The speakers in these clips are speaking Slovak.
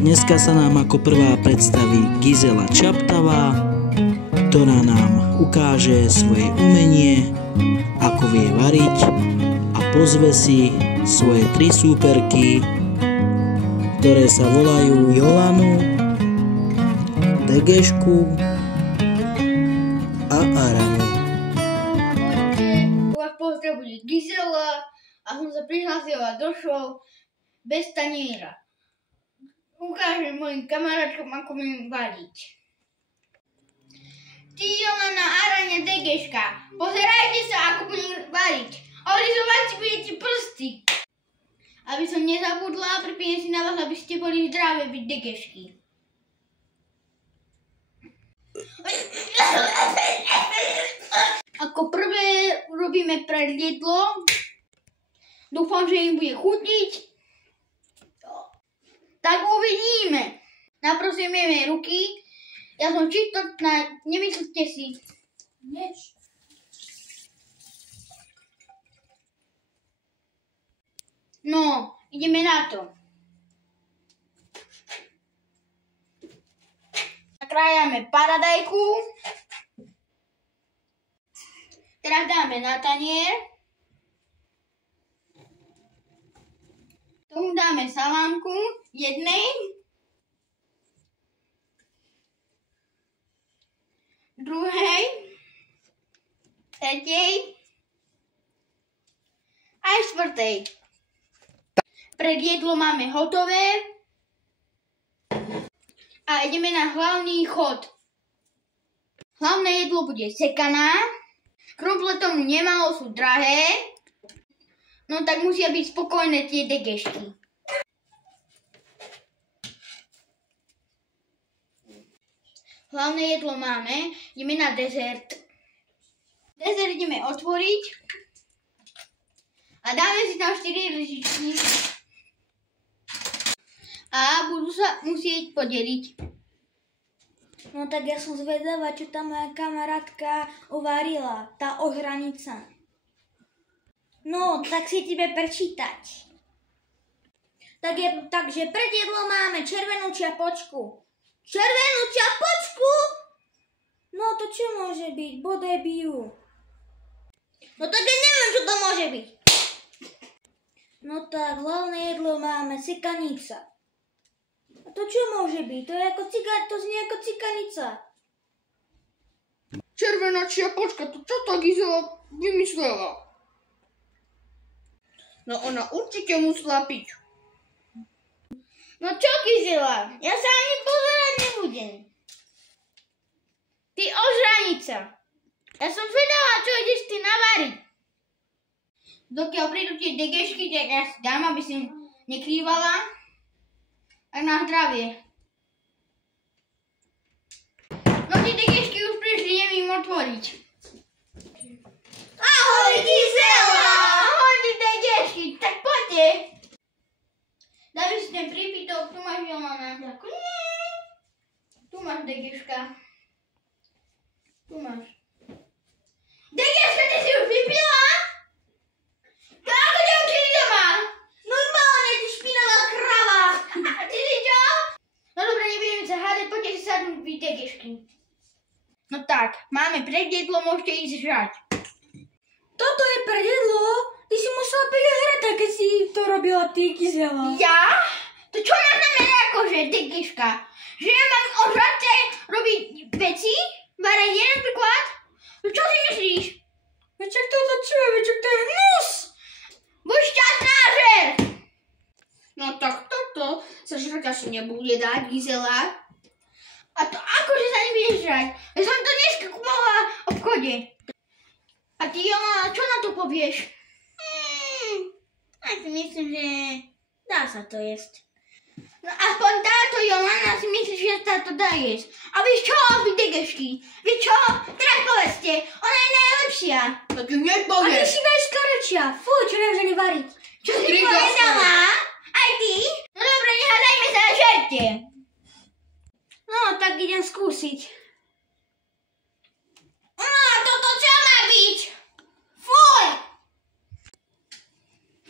dneska sa nám ako prvá predstaví Gizela Čaptavá, ktorá nám ukáže svoje umenie, ako vie variť a pozve si svoje 3 súperky, ktoré sa volajú Jolanu, Degešku a Araňu. Vás pozdravuje Gizela a som sa prihlásila do show bez taniera. Ukážem mojim kamarátkom, ako mi variť. Ty, Jolana, Araňa, Degeška, pozerajte sa, ako budem variť. Olizovať si budete prsty. Aby som nezabudla, pripíjem si na vás, aby ste boli zdravé, byť Degešky. Ako prvé robíme predjedlo. Dúfam, že im bude chutiť. Tak uvidíme. Naprosujeme ruky. Ja som čistotná, nemyslíte si. Nič. No, ideme na to. Nakrájame paradajku. Teraz dáme na tanier. Tu dáme salámku jednej, druhej, tretej a štvrtej. Predjedlo máme hotové a ideme na hlavný chod. Hlavné jedlo bude sekaná, krumple tomu nemalo, sú drahé. No tak musia byť spokojné tie degešky. Hlavné jedlo máme, ideme na dezert. Dezert ideme otvoriť a dáme si tam 4 lyžičky. A budú sa musieť podeliť. No tak ja som zvedavá, čo tá moja kamarátka uvarila, tá ohranica. No, tak si tebe prečítať. Takže pred jedlo máme červenú čiapočku. Červenú čiapočku? No to čo môže byť? Bodebiu. No tak ja neviem, čo to môže byť. No tak, hlavné jedlo máme sekanica. A to čo môže byť? To znie ako cikanica. Červená čiapočka, to čo to Gizela vymyslela? No ona určite musela piť. No čo, Gizela? Ja sa ani pozerať nebudem. Ty ožranica. Ja som zvedala, čo ideš ty navariť. Dokiaľ prídu tie degešky, tak ja si dám, aby si nekrývala. Aj na zdravie. No tie degešky už prišli, neviem im otvoriť. Ahoj, Gizela! Ahoj, ty degešky, tak poďte. Daj si ten prípitok, tu máš Jolana. Ďakujem. Tu máš degeška. Tu máš. Degeška, ty si už vypila? To ako ťa učili doma? Normálne, ty špinavá krava. A ty si čo? No dobre, nebudeme sa hádať, poďte si sadnúť vy degešky. No tak, máme predjedlo, môžete ísť žrať. Toto je predjedlo? Ty si musela byť hrať, keď si to robila ty, Gizela. Ja? To čo má znamená akože, degeška? Že ja mám ožrať robiť veci? Varenie napríklad? No čo si myslíš? Večak toto čo je? Večak to je hnus! Buď šťastná, žer! No tak toto sa žrať asi nebude dať, Gizela. A to akože sa nebudeš žrať? Ja som to dneska kupovala v obchode. A ty, Jolana, čo na to povieš? Ja si myslím, že dá sa to jesť. No aspoň táto Jolana si myslí, že sa to dá jesť. A víš čo, vy degešky? Vy čo? Teraz povedzte, ona je najlepšia. Tak ju hneď A ty povieš. si veška rečia. Fuj, čo nemôže variť. Čo si povedala? Aj ty? No dobre, nehádajme sa a žerte. No, tak idem skúsiť. No, toto čo má byť? Fuj!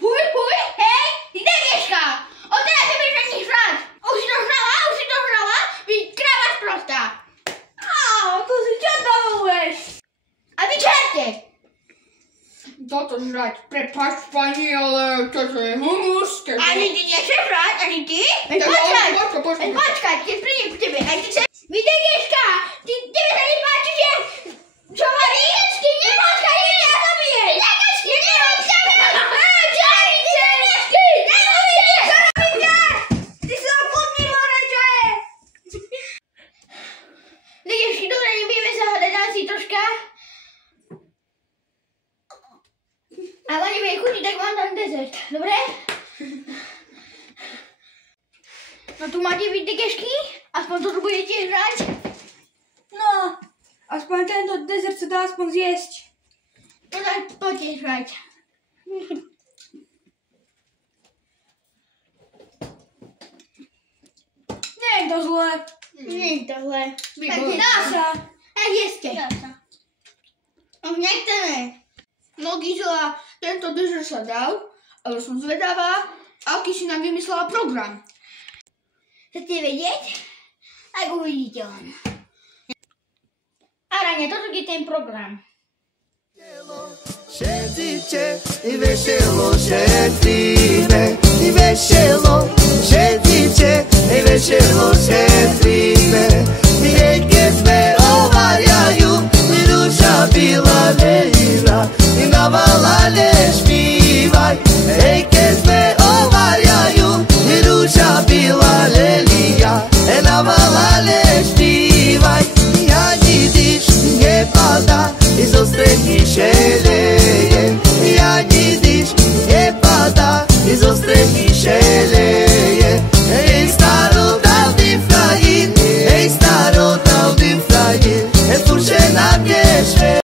Fuj, hej, ty degeška! Odteraz nebudeš ani žrať. Už to žrala toto žrať. Prepáč, pani, ale toto je humus. Ani ty nechceš hrať, ani ty? Počkaj, keď prídem k tebe, aj ty chceš... Videgeška, tebe sa nepáči, že... Čo hovoríš? Nepočkaj, ide a zabije! Videgešky, nepočkaj! Čo ideš? Nebudeš! Ty sa oputni, more, čo je? Videgešky, dobre, nebudeme sa hádať, dám si troška. Ale nebude chutiť, tak mám tam dezert, dobre? No tu máte videgešky? Aspoň to budete hrať? No, aspoň tento dezert sa dá aspoň zjesť. No tak poďte hrať. Nie je to zlé. Nie je to zlé. Tak Výborné. dá sa. Tak jeste. Dá sa. No nechceme. No Gizela, tento dezert sa dal, ale som zvedavá, aký si nám vymyslela program. Chcete vedieť? Tak uvidíte len. Arane, toto je ten program. Siedzcie i veselo šetríme, i veselo siedzicie i veselo šetríme. I keď sme ováľajú, i duša byla nejíra, i na valane špívaj. Hej, keď sme ováľajú, i duša byla nejíra, i na valane špívaj. I ani když nepadá, i zo strechy šeľa.